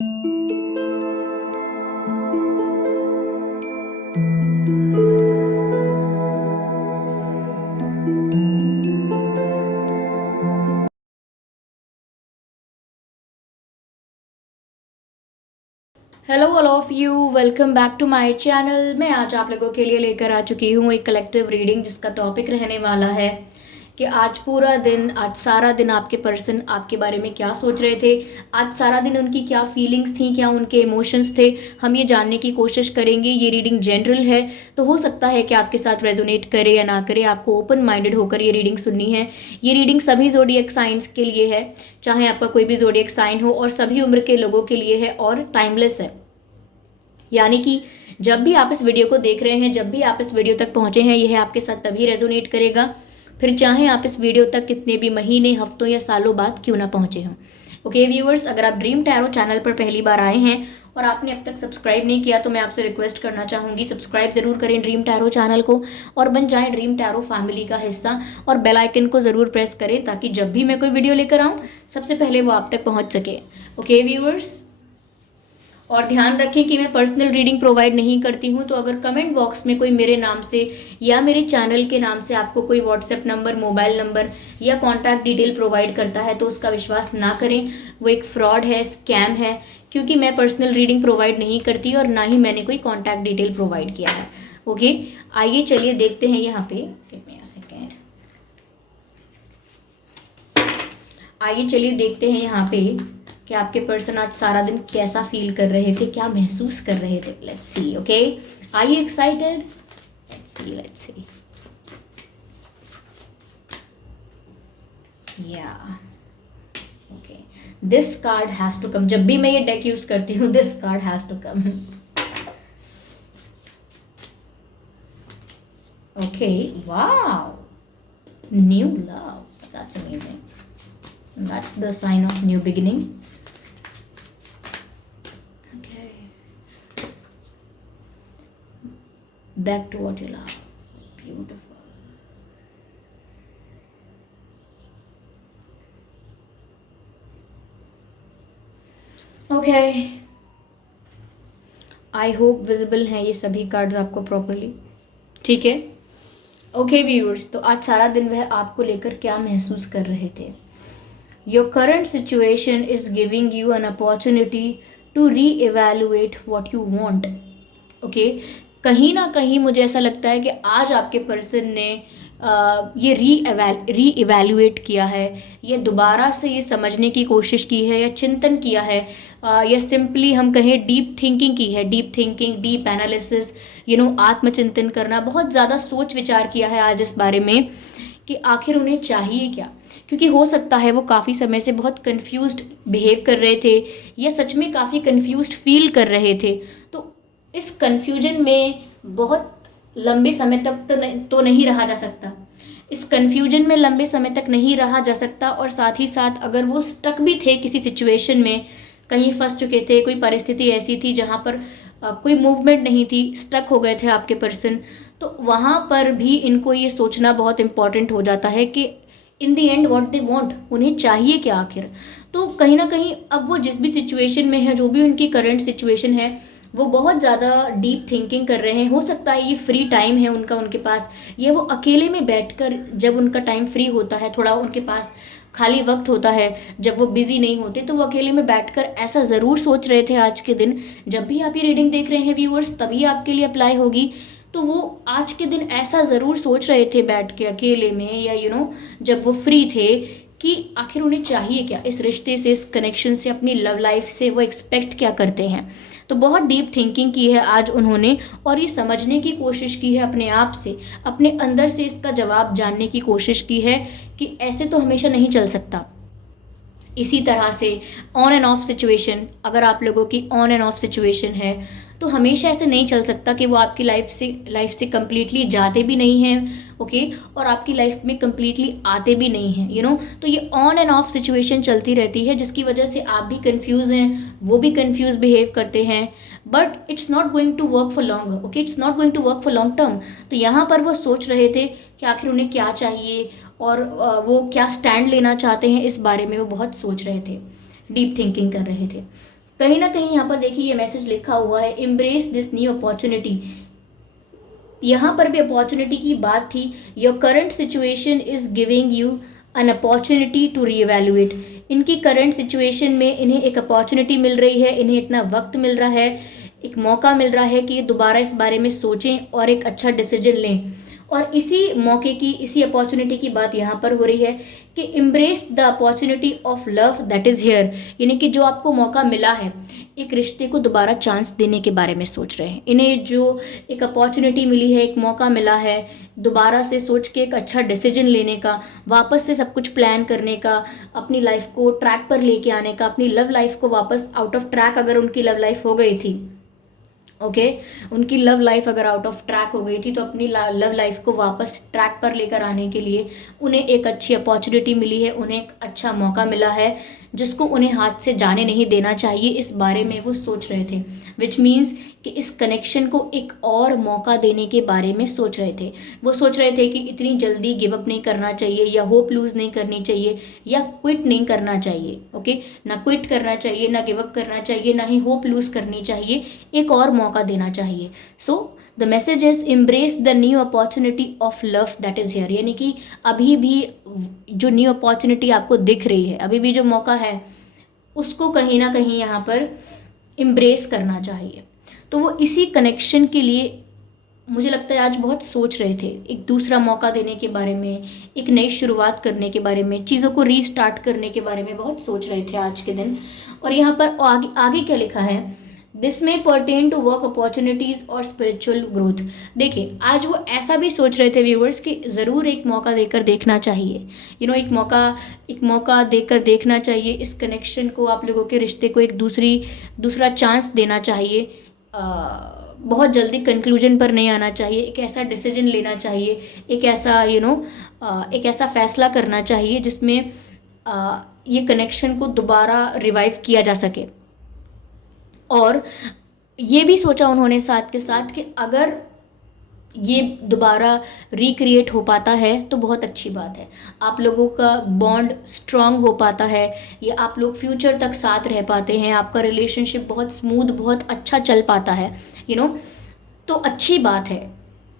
Hello all of you, welcome back to my channel. मैं आज आप लोगों के लिए लेकर आ चुकी हूँ एक कलेक्टिव रीडिंग जिसका टॉपिक रहने वाला है कि आज पूरा दिन, आज सारा दिन आपके पर्सन आपके बारे में क्या सोच रहे थे, आज सारा दिन उनकी क्या फीलिंग्स थी, क्या उनके इमोशंस थे। हम ये जानने की कोशिश करेंगे। ये रीडिंग जनरल है, तो हो सकता है कि आपके साथ रेजोनेट करे या ना करे। आपको ओपन माइंडेड होकर ये रीडिंग सुननी है। ये रीडिंग सभी जोडिएक साइंस के लिए है, चाहे आपका कोई भी जोडिएक साइन हो, और सभी उम्र के लोगों के लिए है और टाइमलेस है। यानी कि जब भी आप इस वीडियो को देख रहे हैं, जब भी आप इस वीडियो तक पहुंचे हैं, यह आपके साथ तभी रेजोनेट करेगा, फिर चाहे आप इस वीडियो तक कितने भी महीने, हफ्तों या सालों बाद क्यों ना पहुंचे हों। ओके व्यूअर्स, अगर आप ड्रीम टैरो चैनल पर पहली बार आए हैं और आपने अब तक सब्सक्राइब नहीं किया तो मैं आपसे रिक्वेस्ट करना चाहूँगी, सब्सक्राइब ज़रूर करें ड्रीम टैरो चैनल को और बन जाएं ड्रीम टैरो फैमिली का हिस्सा। और बेल आइकन को ज़रूर प्रेस करें ताकि जब भी मैं कोई वीडियो लेकर आऊँ सबसे पहले वो आप तक पहुँच सके। ओके व्यूअर्स, और ध्यान रखें कि मैं पर्सनल रीडिंग प्रोवाइड नहीं करती हूँ, तो अगर कमेंट बॉक्स में कोई मेरे नाम से या मेरे चैनल के नाम से आपको कोई व्हाट्सएप नंबर, मोबाइल नंबर या कॉन्टैक्ट डिटेल प्रोवाइड करता है तो उसका विश्वास ना करें। वो एक फ्रॉड है, स्कैम है, क्योंकि मैं पर्सनल रीडिंग प्रोवाइड नहीं करती और ना ही मैंने कोई कॉन्टैक्ट डिटेल प्रोवाइड किया है। ओके, आइए चलिए देखते हैं यहाँ पे। आइए चलिए देखते हैं यहाँ पे कि आपके पर्सन आज सारा दिन कैसा फील कर रहे थे, क्या महसूस कर रहे थे। Let's see. Okay, are you excited? Let's see. या okay, this card has to come. जब भी मैं ये डेक यूज करती हूँ, this card has to come. Okay, wow, new love, that's amazing. That's the sign of new beginning. Okay. Back to what you love. Beautiful. Okay. I hope visible हैं ये सभी cards आपको properly. ठीक है। Okay viewers, तो आज सारा दिन वह आपको लेकर क्या महसूस कर रहे थे। Your current situation is giving you an opportunity to re-evaluate what you want. Okay? कहीं ना कहीं मुझे ऐसा लगता है कि आज आपके पर्सन ने ये री इवैल्यूएट किया है, ये दोबारा से ये समझने की कोशिश की है या चिंतन किया है, या सिंपली हम कहें डीप थिंकिंग की है। डीप थिंकिंग, डीप एनालिसिस, आत्मचिंतन करना, बहुत ज़्यादा सोच विचार किया है आज इस बारे में कि आखिर उन्हें चाहिए क्या। क्योंकि हो सकता है वो काफ़ी समय से बहुत कंफ्यूज्ड बिहेव कर रहे थे या सच में काफ़ी कंफ्यूज्ड फील कर रहे थे। तो इस कंफ्यूजन में बहुत लंबे समय तक तो नहीं रहा जा सकता। इस कंफ्यूजन में लंबे समय तक नहीं रहा जा सकता, और साथ ही साथ अगर वो स्टक भी थे किसी सिचुएशन में, कहीं फंस चुके थे, कोई परिस्थिति ऐसी थी जहाँ पर कोई मूवमेंट नहीं थी, स्टक हो गए थे आपके पर्सन, तो वहाँ पर भी इनको ये सोचना बहुत इम्पॉर्टेंट हो जाता है कि इन दी एंड व्हाट दे वांट, उन्हें चाहिए क्या आखिर। तो कहीं ना कहीं अब वो जिस भी सिचुएशन में है, जो भी उनकी करंट सिचुएशन है, वो बहुत ज़्यादा डीप थिंकिंग कर रहे हैं। हो सकता है ये फ्री टाइम है उनका, उनके पास, ये वो अकेले में बैठकर, जब उनका टाइम फ्री होता है, थोड़ा उनके पास खाली वक्त होता है, जब वो बिजी नहीं होते, तो वो अकेले में बैठकर ऐसा ज़रूर सोच रहे थे आज के दिन। जब भी आप ये रीडिंग देख रहे हैं व्यूअर्स, तभी आपके लिए अप्लाई होगी। तो वो आज के दिन ऐसा ज़रूर सोच रहे थे बैठ के अकेले में, या जब वो फ्री थे, कि आखिर उन्हें चाहिए क्या इस रिश्ते से, इस कनेक्शन से, अपनी लव लाइफ से, वो एक्सपेक्ट क्या करते हैं। तो बहुत डीप थिंकिंग की है आज उन्होंने, और ये समझने की कोशिश की है अपने आप से, अपने अंदर से इसका जवाब जानने की कोशिश की है कि ऐसे तो हमेशा नहीं चल सकता। इसी तरह से ऑन एंड ऑफ सिचुएशन, अगर आप लोगों की ऑन एंड ऑफ सिचुएशन है, तो हमेशा ऐसे नहीं चल सकता कि वो आपकी लाइफ से कम्प्लीटली जाते भी नहीं हैं, ओके, और आपकी लाइफ में कम्प्लीटली आते भी नहीं हैं, तो ये ऑन एंड ऑफ सिचुएशन चलती रहती है, जिसकी वजह से आप भी कंफ्यूज हैं, वो भी कंफ्यूज बिहेव करते हैं, but it's not going to work for long. Okay, it's not going to work for long term. तो यहाँ पर वो सोच रहे थे कि आखिर उन्हें क्या चाहिए और वो क्या स्टैंड लेना चाहते हैं, इस बारे में वो बहुत सोच रहे थे, डीप थिंकिंग कर रहे थे। कहीं ना कहीं यहाँ पर देखिए ये मैसेज लिखा हुआ है, एम्ब्रेस दिस न्यू अपॉर्चुनिटी। यहाँ पर भी अपॉर्चुनिटी की बात थी। Your current situation is giving you an opportunity to reevaluate. इनकी करंट सिचुएशन में इन्हें एक अपॉर्चुनिटी मिल रही है, इन्हें इतना वक्त मिल रहा है, एक मौका मिल रहा है कि दोबारा इस बारे में सोचें और एक अच्छा डिसीजन लें। और इसी मौके की, इसी अपॉर्चुनिटी की बात यहाँ पर हो रही है कि embrace the opportunity of love that is here. यानी कि जो आपको मौका मिला है एक रिश्ते को दोबारा चांस देने के बारे में सोच रहे हैं। इन्हें जो एक अपॉर्चुनिटी मिली है, एक मौका मिला है दोबारा से सोच के एक अच्छा डिसीजन लेने का, वापस से सब कुछ प्लान करने का, अपनी लाइफ को ट्रैक पर लेके आने का, अपनी लव लाइफ को वापस आउट ऑफ ट्रैक, अगर उनकी लव लाइफ हो गई थी, ओके उनकी लव लाइफ अगर आउट ऑफ ट्रैक हो गई थी तो अपनी लव लाइफ को वापस ट्रैक पर लेकर आने के लिए उन्हें एक अच्छी अपॉर्चुनिटी मिली है, उन्हें एक अच्छा मौका मिला है जिसको उन्हें हाथ से जाने नहीं देना चाहिए। इस बारे में वो सोच रहे थे, विच मीन्स कि इस कनेक्शन को एक और मौका देने के बारे में सोच रहे थे। वो सोच रहे थे कि इतनी जल्दी गिव अप नहीं करना चाहिए, या होप लूज नहीं करनी चाहिए, या क्विट नहीं करना चाहिए। ओके ना क्विट करना चाहिए, ना गिव अप करना चाहिए, ना ही होप लूज करनी चाहिए, एक और मौका देना चाहिए। So the message is embrace the new opportunity of love that is here. यानी कि अभी भी जो न्यू अपॉर्चुनिटी आपको दिख रही है, अभी भी जो मौका है उसको कहीं ना कहीं यहाँ पर एम्ब्रेस करना चाहिए। तो वो इसी कनेक्शन के लिए मुझे लगता है आज बहुत सोच रहे थे, एक दूसरा मौका देने के बारे में, एक नई शुरुआत करने के बारे में, चीज़ों को रीस्टार्ट करने के बारे में बहुत सोच रहे थे आज के दिन। और यहाँ पर आगे क्या लिखा है, दिस में पर्टेन टू वर्क अपॉर्चुनिटीज़ और स्पिरिचुअल ग्रोथ। देखिए आज वो ऐसा भी सोच रहे थे व्यूवर्स कि ज़रूर एक मौका देकर देखना चाहिए, एक मौका देकर देखना चाहिए इस कनेक्शन को, आप लोगों के रिश्ते को एक दूसरा चांस देना चाहिए। बहुत जल्दी कंक्लूजन पर नहीं आना चाहिए, एक ऐसा डिसीजन लेना चाहिए, एक ऐसा फैसला करना चाहिए जिसमें ये कनेक्शन को दोबारा रिवाइव किया जा सके। और ये भी सोचा उन्होंने साथ के साथ कि अगर ये दोबारा रिक्रिएट हो पाता है तो बहुत अच्छी बात है, आप लोगों का बॉन्ड स्ट्रांग हो पाता है, या आप लोग फ्यूचर तक साथ रह पाते हैं, आपका रिलेशनशिप बहुत स्मूथ, बहुत अच्छा चल पाता है, तो अच्छी बात है।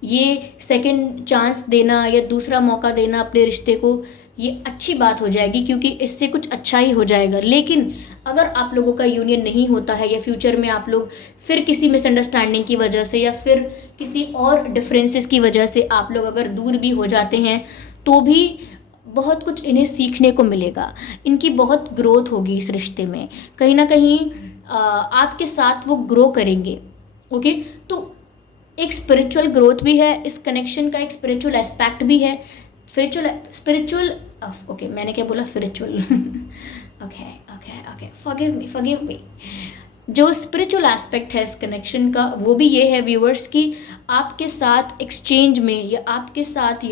ये सेकंड चांस देना या दूसरा मौका देना अपने रिश्ते को, ये अच्छी बात हो जाएगी क्योंकि इससे कुछ अच्छा ही हो जाएगा। लेकिन अगर आप लोगों का यूनियन नहीं होता है, या फ्यूचर में आप लोग फिर किसी मिसअंडरस्टैंडिंग की वजह से या फिर किसी और डिफरेंसेस की वजह से आप लोग अगर दूर भी हो जाते हैं, तो भी बहुत कुछ इन्हें सीखने को मिलेगा, इनकी बहुत ग्रोथ होगी इस रिश्ते में, कहीं ना कहीं आपके साथ वो ग्रो करेंगे। ओके तो एक स्पिरिचुअल ग्रोथ भी है इस कनेक्शन का, एक स्पिरिचुअल एस्पेक्ट भी है। स्पिरिचुअल ओके मैंने क्या बोला, स्पिरिचुअल ओके फॉरगिव मी। जो स्पिरिचुअल एस्पेक्ट है इस कनेक्शन का वो भी ये है व्यूअर्स कि आपके साथ एक्सचेंज में, या आपके साथ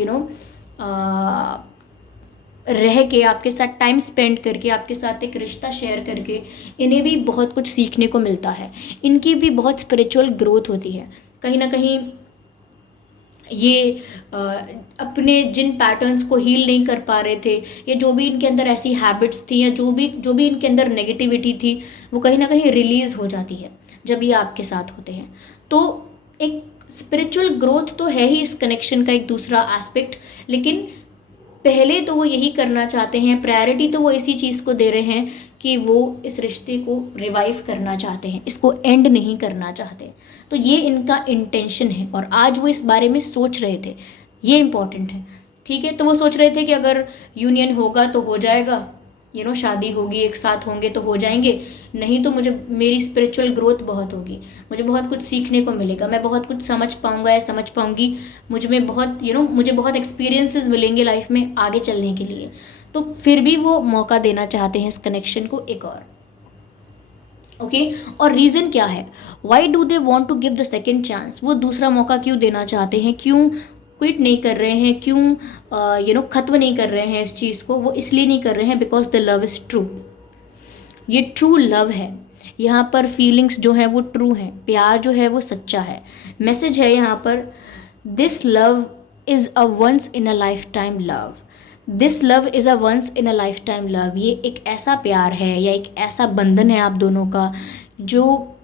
रह के, आपके साथ टाइम स्पेंड करके, आपके साथ एक रिश्ता शेयर करके इन्हें भी बहुत कुछ सीखने को मिलता है, इनकी भी बहुत स्पिरिचुअल ग्रोथ होती है। कहीं ना कहीं ये अपने जिन पैटर्न्स को हील नहीं कर पा रहे थे, या जो भी इनके अंदर ऐसी हैबिट्स थी, या जो भी इनके अंदर नेगेटिविटी थी, वो कहीं ना कहीं रिलीज़ हो जाती है जब ये आपके साथ होते हैं। तो एक स्पिरिचुअल ग्रोथ तो है ही इस कनेक्शन का एक दूसरा एस्पेक्ट, लेकिन पहले तो वो यही करना चाहते हैं, प्रायोरिटी तो वो इसी चीज़ को दे रहे हैं कि वो इस रिश्ते को रिवाइव करना चाहते हैं, इसको एंड नहीं करना चाहते। तो ये इनका इंटेंशन है और आज वो इस बारे में सोच रहे थे, ये इम्पॉर्टेंट है। ठीक है, तो वो सोच रहे थे कि अगर यूनियन होगा तो हो जाएगा, शादी होगी, एक साथ होंगे तो हो जाएंगे, नहीं तो मेरी स्पिरिचुअल ग्रोथ बहुत होगी, मुझे बहुत कुछ सीखने को मिलेगा, मैं बहुत कुछ समझ पाऊंगा या समझ पाऊंगी, मुझे बहुत एक्सपीरियंसेस मिलेंगे लाइफ में आगे चलने के लिए। तो फिर भी वो मौका देना चाहते हैं इस कनेक्शन को एक और। ओके और रीज़न क्या है, why do they want to give the second chance, वो दूसरा मौका क्यों देना चाहते हैं, क्यों क्विट नहीं कर रहे हैं, क्यों ख़त्म नहीं कर रहे हैं इस चीज़ को, वो इसलिए नहीं कर रहे हैं because the love is true. ये ट्रू लव है, यहाँ पर फीलिंग्स जो हैं वो ट्रू हैं, प्यार जो है वो सच्चा है। मैसेज है यहाँ पर, this love is a once in a life time love. This love is a once in a life time love, ये एक ऐसा प्यार है या एक ऐसा बंधन है आप दोनों का जो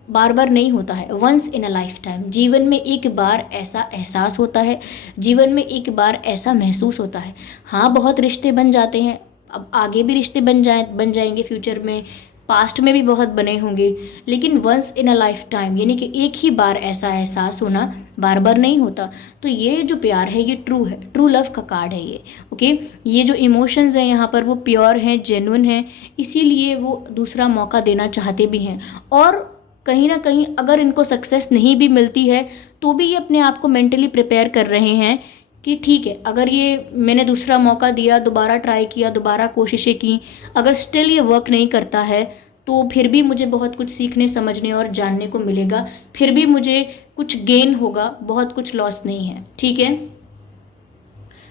बार बार नहीं होता है। Once in a life time, जीवन में एक बार ऐसा एहसास होता है, जीवन में एक बार ऐसा महसूस होता है। हाँ, बहुत रिश्ते बन जाते हैं, अब आगे भी रिश्ते बन जाएंगे फ्यूचर में, पास्ट में भी बहुत बने होंगे, लेकिन once in a life time यानी कि एक ही बार ऐसा एहसास होना बार बार नहीं होता। तो ये जो प्यार है ये ट्रू है, ट्रू लव का कार्ड है ये। ओके, ये जो इमोशंस हैं यहाँ पर वो प्योर हैं, जेन्युइन हैं, इसीलिए वो दूसरा मौका देना चाहते भी हैं। और कहीं ना कहीं अगर इनको सक्सेस नहीं भी मिलती है तो भी ये अपने आप को मेंटली प्रिपेयर कर रहे हैं कि ठीक है, अगर ये मैंने दूसरा मौका दिया, दोबारा ट्राई किया, दोबारा कोशिशें की, अगर स्टिल ये वर्क नहीं करता है तो फिर भी मुझे बहुत कुछ सीखने समझने और जानने को मिलेगा, फिर भी मुझे कुछ गेन होगा, बहुत कुछ लॉस नहीं है। ठीक है,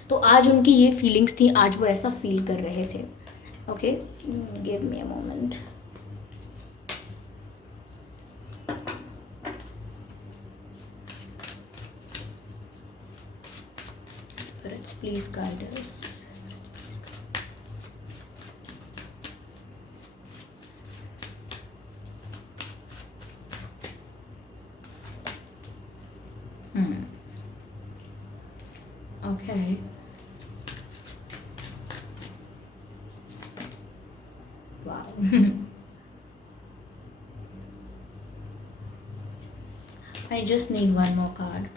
तो आज उनकी ये फीलिंग्स थी, आज वो ऐसा फील कर रहे थे। Okay, give me a moment. Spirits, please guide us. Okay. Wow. I just need one more card.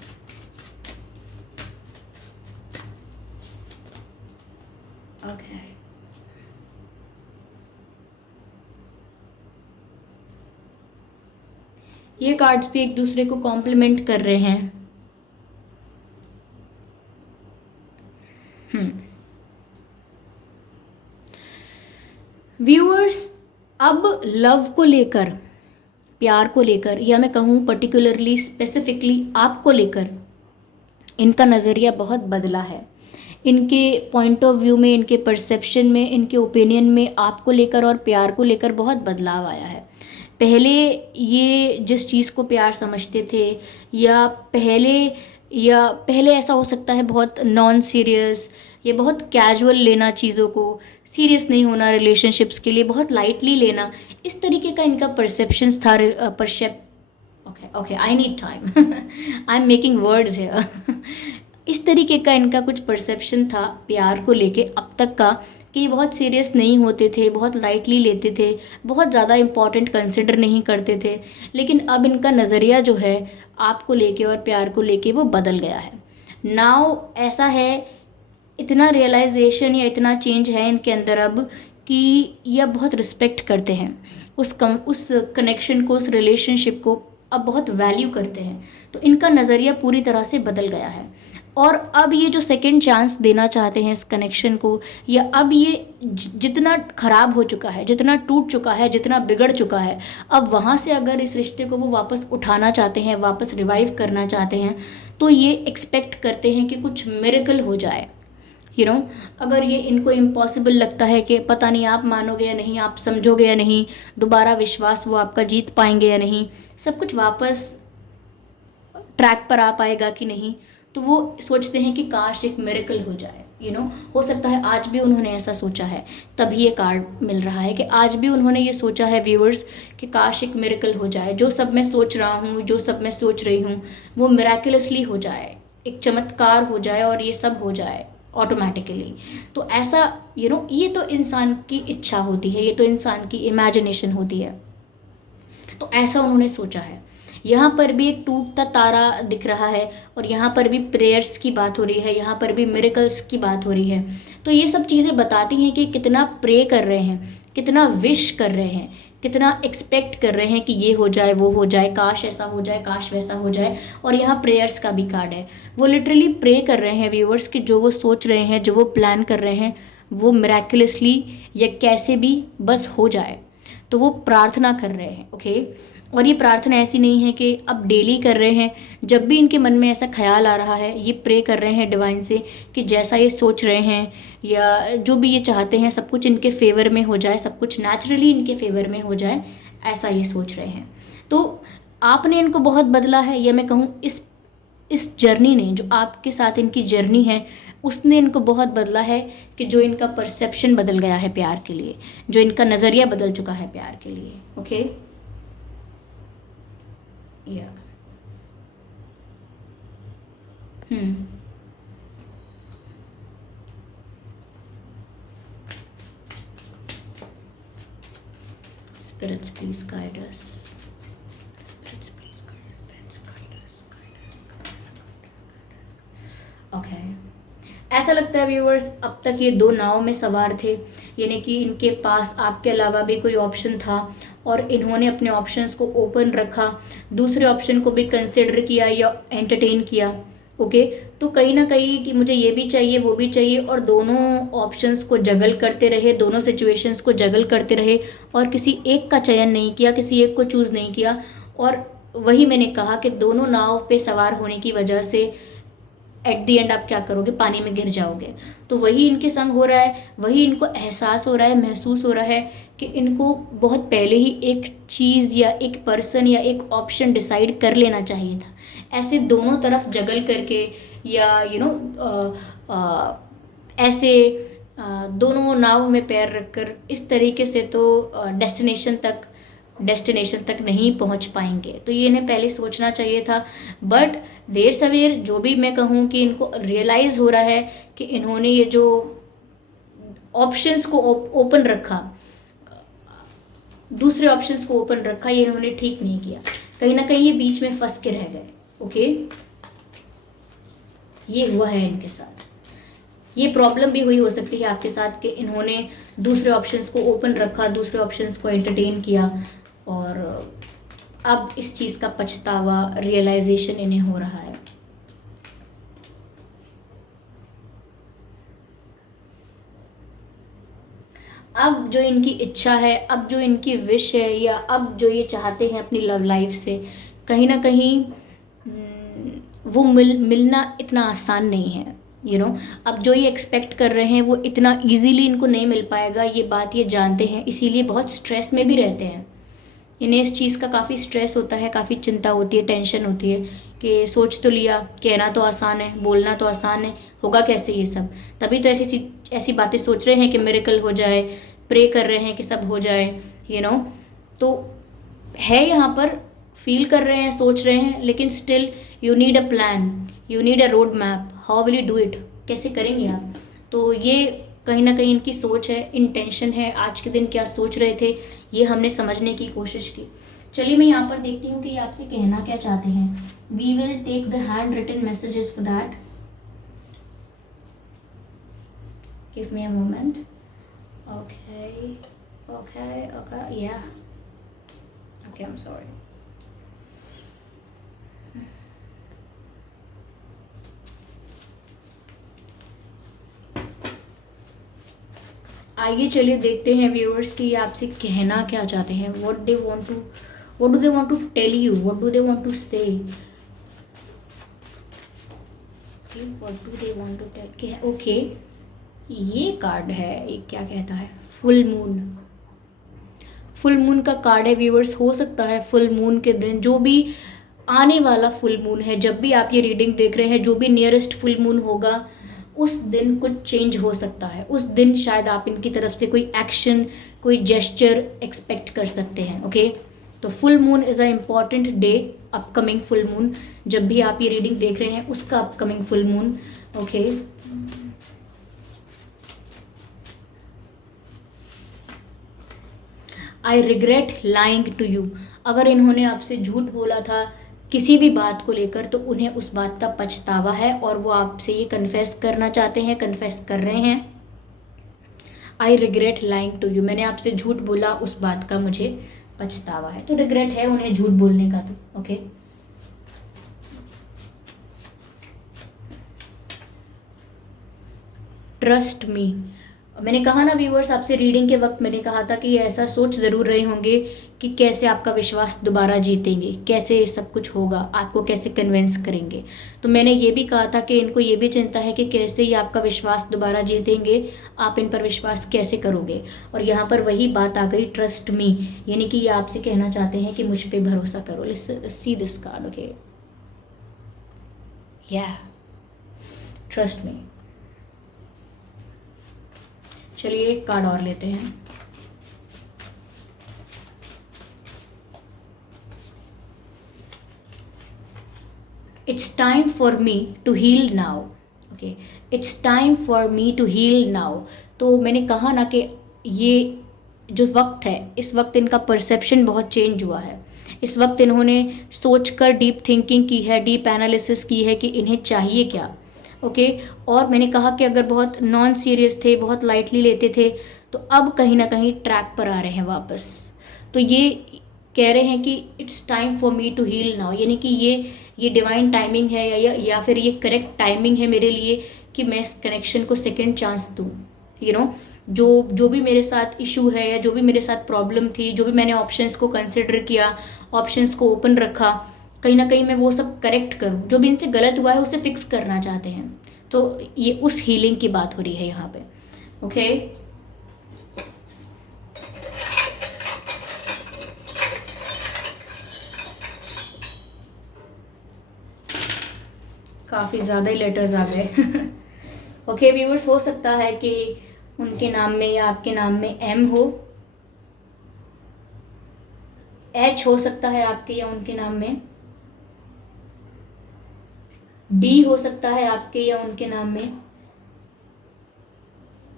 Okay. ये कार्ड्स भी एक दूसरे को कॉम्प्लीमेंट कर रहे हैं। व्यूअर्स, अब लव को लेकर, प्यार को लेकर, या मैं कहूँ पर्टिकुलरली स्पेसिफिकली आपको लेकर, इनका नज़रिया बहुत बदला है। इनके पॉइंट ऑफ व्यू में, इनके परसेप्शन में, इनके ओपिनियन में आपको लेकर और प्यार को लेकर बहुत बदलाव आया है। पहले ये जिस चीज़ को प्यार समझते थे, या पहले ऐसा हो सकता है बहुत नॉन सीरियस या बहुत कैजुअल लेना, चीज़ों को सीरियस नहीं होना, रिलेशनशिप्स के लिए बहुत लाइटली लेना, इस तरीके का इनका परसेप्शंस था। Okay, I need time, I am making words here. इस तरीके का इनका कुछ परसेप्शन था प्यार को लेके अब तक का, कि ये बहुत सीरियस नहीं होते थे, बहुत लाइटली लेते थे, बहुत ज़्यादा इम्पॉर्टेंट कंसिडर नहीं करते थे। लेकिन अब इनका नज़रिया जो है आपको लेके और प्यार को लेके वो बदल गया है। नाउ ऐसा है, इतना रियलाइजेशन या इतना चेंज है इनके अंदर अब कि यह बहुत रिस्पेक्ट करते हैं उस कनेक्शन को, उस रिलेशनशिप को अब बहुत वैल्यू करते हैं। तो इनका नज़रिया पूरी तरह से बदल गया है। और अब ये जो सेकंड चांस देना चाहते हैं इस कनेक्शन को, या अब ये जितना ख़राब हो चुका है, जितना टूट चुका है, जितना बिगड़ चुका है, अब वहाँ से अगर इस रिश्ते को वो वापस उठाना चाहते हैं, वापस रिवाइव करना चाहते हैं, तो ये एक्सपेक्ट करते हैं कि कुछ मिरेकल हो जाए। अगर ये इनको इम्पॉसिबल लगता है कि पता नहीं आप मानोगे या नहीं, आप समझोगे या नहीं, दोबारा विश्वास वो आपका जीत पाएंगे या नहीं, सब कुछ वापस ट्रैक पर आ पाएगा कि नहीं, तो वो सोचते हैं कि काश एक मिरेकल हो जाए। हो सकता है आज भी उन्होंने ऐसा सोचा है, तभी ये कार्ड मिल रहा है कि आज भी उन्होंने ये सोचा है व्यूअर्स कि काश एक मिरेकल हो जाए, जो सब मैं सोच रहा हूँ, जो सब मैं सोच रही हूँ, वो मिराकुलसली हो जाए, एक चमत्कार हो जाए और ये सब हो जाए ऑटोमेटिकली। तो ऐसा ये तो इंसान की इच्छा होती है, ये तो इंसान की इमेजिनेशन होती है। तो ऐसा उन्होंने सोचा है। यहाँ पर भी एक टूटता तारा दिख रहा है, और यहाँ पर भी प्रेयर्स की बात हो रही है, यहाँ पर भी मिरेकल्स की बात हो रही है। तो ये सब चीज़ें बताती हैं कि कितना प्रे कर रहे हैं, कितना विश कर रहे हैं, कितना एक्सपेक्ट कर रहे हैं कि ये हो जाए, वो हो जाए, काश ऐसा हो जाए, काश वैसा हो जाए। और यहाँ प्रेयर्स का भी कार्ड है, वो लिटरली प्रे कर रहे हैं व्यूअर्स कि जो वो सोच रहे हैं, जो वो प्लान कर रहे हैं, वो मिराकुलसली या कैसे भी बस हो जाए। तो वो प्रार्थना कर रहे हैं। ओके, और ये प्रार्थना ऐसी नहीं है कि अब डेली कर रहे हैं, जब भी इनके मन में ऐसा ख्याल आ रहा है ये प्रे कर रहे हैं डिवाइन से कि जैसा ये सोच रहे हैं या जो भी ये चाहते हैं सब कुछ इनके फेवर में हो जाए, सब कुछ नेचुरली इनके फेवर में हो जाए, ऐसा ये सोच रहे हैं। तो आपने इनको बहुत बदला है, या मैं कहूँ इस जर्नी ने, जो आपके साथ इनकी जर्नी है, उसने इनको बहुत बदला है कि जो इनका परसेप्शन बदल गया है प्यार के लिए, जो इनका नज़रिया बदल चुका है प्यार के लिए। ओके या Spirits, please guide us. Spirits, please guide us. Spirits, guide us. Okay. ऐसा लगता है व्यूअर्स, अब तक ये दो नाव में सवार थे, यानी कि इनके पास आपके अलावा भी कोई ऑप्शन था और इन्होंने अपने ऑप्शंस को ओपन रखा, दूसरे ऑप्शन को भी कंसिडर किया या एंटरटेन किया। ओके तो कहीं ना कहीं कि मुझे ये भी चाहिए वो भी चाहिए, और दोनों ऑप्शंस को जगल करते रहे, दोनों सिचुएशंस को जगल करते रहे और किसी एक का चयन नहीं किया, किसी एक को चूज़ नहीं किया। और वही मैंने कहा कि दोनों नाव पे सवार होने की वजह से एट दी एंड आप क्या करोगे, पानी में गिर जाओगे। तो वही इनके संग हो रहा है, वही इनको एहसास हो रहा है, महसूस हो रहा है कि इनको बहुत पहले ही एक चीज़ या एक पर्सन या एक ऑप्शन डिसाइड कर लेना चाहिए था। ऐसे दोनों तरफ जगल करके या ऐसे दोनों नाव में पैर रखकर इस तरीके से तो डेस्टिनेशन तक नहीं पहुंच पाएंगे। तो ये इन्हें पहले सोचना चाहिए था, बट देर सवेर जो भी मैं कहूँ कि इनको रियलाइज़ हो रहा है कि इन्होंने ये जो ऑप्शंस को ओपन रखा, दूसरे ऑप्शंस को ओपन रखा, ये इन्होंने ठीक नहीं किया। कहीं ना कहीं ये बीच में फंस के रह गए। ओके ये हुआ है इनके साथ। ये प्रॉब्लम भी हुई हो सकती है आपके साथ कि इन्होंने दूसरे ऑप्शंस को ओपन रखा, दूसरे ऑप्शंस को एंटरटेन किया और अब इस चीज़ का पछतावा, रियलाइजेशन इन्हें हो रहा है। अब जो इनकी इच्छा है, अब जो इनकी विश है, या अब जो ये चाहते हैं अपनी लव लाइफ से, कहीं ना कहीं वो मिलना इतना आसान नहीं है। अब जो ये एक्सपेक्ट कर रहे हैं वो इतना इजीली इनको नहीं मिल पाएगा, ये बात ये जानते हैं, इसीलिए बहुत स्ट्रेस में भी रहते हैं। इन्हें इस चीज़ का काफ़ी स्ट्रेस होता है, काफ़ी चिंता होती है, टेंशन होती है कि सोच तो लिया, कहना तो आसान है, बोलना तो आसान है, होगा कैसे ये सब। तभी तो ऐसी बातें सोच रहे हैं कि मिरेकल हो जाए, प्रे कर रहे हैं कि सब हो जाए। तो है यहाँ पर, फील कर रहे हैं, सोच रहे हैं, लेकिन still you need a plan, you need a road map. How will you do it, कैसे करेंगे आप। तो ये कहीं ना कहीं इनकी सोच है, इंटेंशन है, आज के दिन क्या सोच रहे थे ये हमने समझने की कोशिश की। चलिए मैं यहाँ पर देखती हूँ कि ये आपसे कहना क्या चाहते हैं। We will take the hand written messages for that. Give me a moment. Okay या ओके, आई एम सॉरी। आइए चलिए देखते हैं व्यूअर्स कि ये आपसे कहना क्या चाहते हैं। What do they want to tell you, what do they want to say, what do they want to tell. Okay ये कार्ड है, ये क्या कहता है, फुल मून। फुल मून का कार्ड है व्यूअर्स। हो सकता है फुल मून के दिन, जो भी आने वाला फुल मून है, जब भी आप ये रीडिंग देख रहे हैं, जो भी नियरेस्ट फुल मून होगा उस दिन कुछ चेंज हो सकता है। उस दिन शायद आप इनकी तरफ से कोई एक्शन, कोई जेस्चर एक्सपेक्ट कर सकते हैं। ओके तो full moon is a important day, upcoming full moon, जब भी आप ये रीडिंग देख रहे हैं उसका upcoming full moon. Okay I regret lying to you. अगर इन्होंने आपसे झूठ बोला था किसी भी बात को लेकर तो उन्हें उस बात का पछतावा है और वो आपसे ये कन्फेस करना चाहते हैं, कन्फेस कर रहे हैं। I regret lying to you, मैंने आपसे झूठ बोला, उस बात का मुझे पछतावा है। तो रिग्रेट है उन्हें झूठ बोलने का। तो ओके ट्रस्ट मी। मैंने कहा ना व्यूअर्स, आपसे रीडिंग के वक्त मैंने कहा था कि ये ऐसा सोच ज़रूर रहे होंगे कि कैसे आपका विश्वास दोबारा जीतेंगे, कैसे ये सब कुछ होगा, आपको कैसे कन्विंस करेंगे। तो मैंने ये भी कहा था कि इनको ये भी चिंता है कि कैसे ये आपका विश्वास दोबारा जीतेंगे, आप इन पर विश्वास कैसे करोगे। और यहाँ पर वही बात आ गई, ट्रस्ट मी, यानी कि ये आपसे कहना चाहते हैं कि मुझ पर भरोसा करो। Let's see this card. Okay या ट्रस्ट मी। चलिए एक कार्ड और लेते हैं। It's time for me to heal now. Okay, it's time for me to heal now. तो मैंने कहा ना कि ये जो वक्त है, इस वक्त इनका परसेप्शन बहुत चेंज हुआ है। इस वक्त इन्होंने सोचकर डीप थिंकिंग की है, डीप एनालिसिस की है कि इन्हें चाहिए क्या। ओके, और मैंने कहा कि अगर बहुत नॉन सीरियस थे, बहुत लाइटली लेते थे, तो अब कहीं ना कहीं ट्रैक पर आ रहे हैं वापस। तो ये कह रहे हैं कि it's time for me to heal now, यानी कि ये डिवाइन टाइमिंग है या फिर ये करेक्ट टाइमिंग है मेरे लिए कि मैं इस कनेक्शन को सेकेंड चांस दूँ। जो भी मेरे साथ इशू है या जो भी मेरे साथ प्रॉब्लम थी, जो भी मैंने ऑप्शंस को कंसिडर किया, ऑप्शंस को ओपन रखा, कहीं ना कहीं मैं वो सब करेक्ट करूँ। जो भी इनसे गलत हुआ है उसे फिक्स करना चाहते हैं। तो ये उस हीलिंग की बात हो रही है यहाँ पे। ओके, काफ़ी ज़्यादा ही लेटर्स आ गए। ओके व्यूअर्स, हो सकता है कि उनके नाम में या आपके नाम में एम हो, एच हो सकता है आपके या उनके नाम में, डी हो सकता है आपके या उनके नाम में,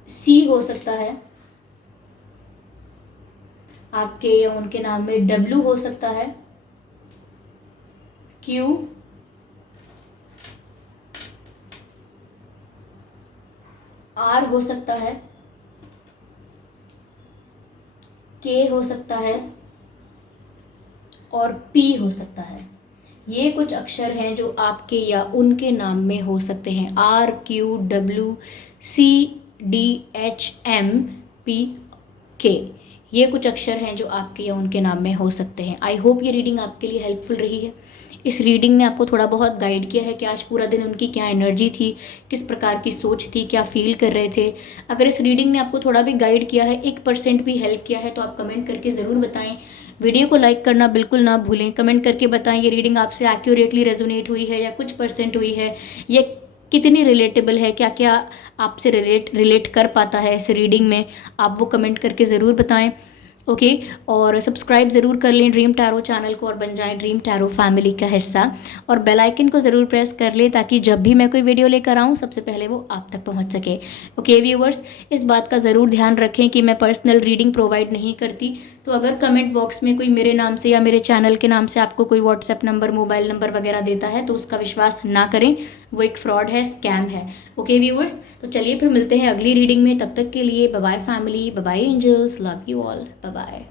सी हो सकता है आपके या उनके नाम में, डब्ल्यू हो सकता है, क्यू, आर हो सकता है, के हो सकता है और पी हो सकता है। ये कुछ अक्षर हैं जो आपके या उनके नाम में हो सकते हैं। R, Q, W, C, D, H, M, P, K. ये कुछ अक्षर हैं जो आपके या उनके नाम में हो सकते हैं। आई होप ये रीडिंग आपके लिए हेल्पफुल रही है। इस रीडिंग ने आपको थोड़ा बहुत गाइड किया है कि आज पूरा दिन उनकी क्या एनर्जी थी, किस प्रकार की सोच थी, क्या फील कर रहे थे। अगर इस रीडिंग ने आपको थोड़ा भी गाइड किया है, 1% भी हेल्प किया है, तो आप कमेंट करके ज़रूर बताएं। वीडियो को लाइक करना बिल्कुल ना भूलें। कमेंट करके बताएं ये रीडिंग आपसे एक्यूरेटली रेजोनेट हुई है या कुछ परसेंट हुई है, या कितनी रिलेटेबल है, क्या क्या आपसे रिलेट कर पाता है इस रीडिंग में, आप वो कमेंट करके ज़रूर बताएं। ओके, और सब्सक्राइब ज़रूर कर लें ड्रीम टैरो चैनल को और बन जाएं ड्रीम टैरो फैमिली का हिस्सा, और बेल आइकन को ज़रूर प्रेस कर लें ताकि जब भी मैं कोई वीडियो लेकर आऊँ सबसे पहले वो आप तक पहुँच सके। ओके व्यूअर्स, इस बात का ज़रूर ध्यान रखें कि मैं पर्सनल रीडिंग प्रोवाइड नहीं करती। तो अगर कमेंट बॉक्स में कोई मेरे नाम से या मेरे चैनल के नाम से आपको कोई व्हाट्सएप नंबर, मोबाइल नंबर वगैरह देता है तो उसका विश्वास ना करें, वो एक फ्रॉड है, स्कैम है। ओके व्यूअर्स, तो चलिए फिर मिलते हैं अगली रीडिंग में। तब तक के लिए bye bye family, bye bye angels, love you all, bye bye.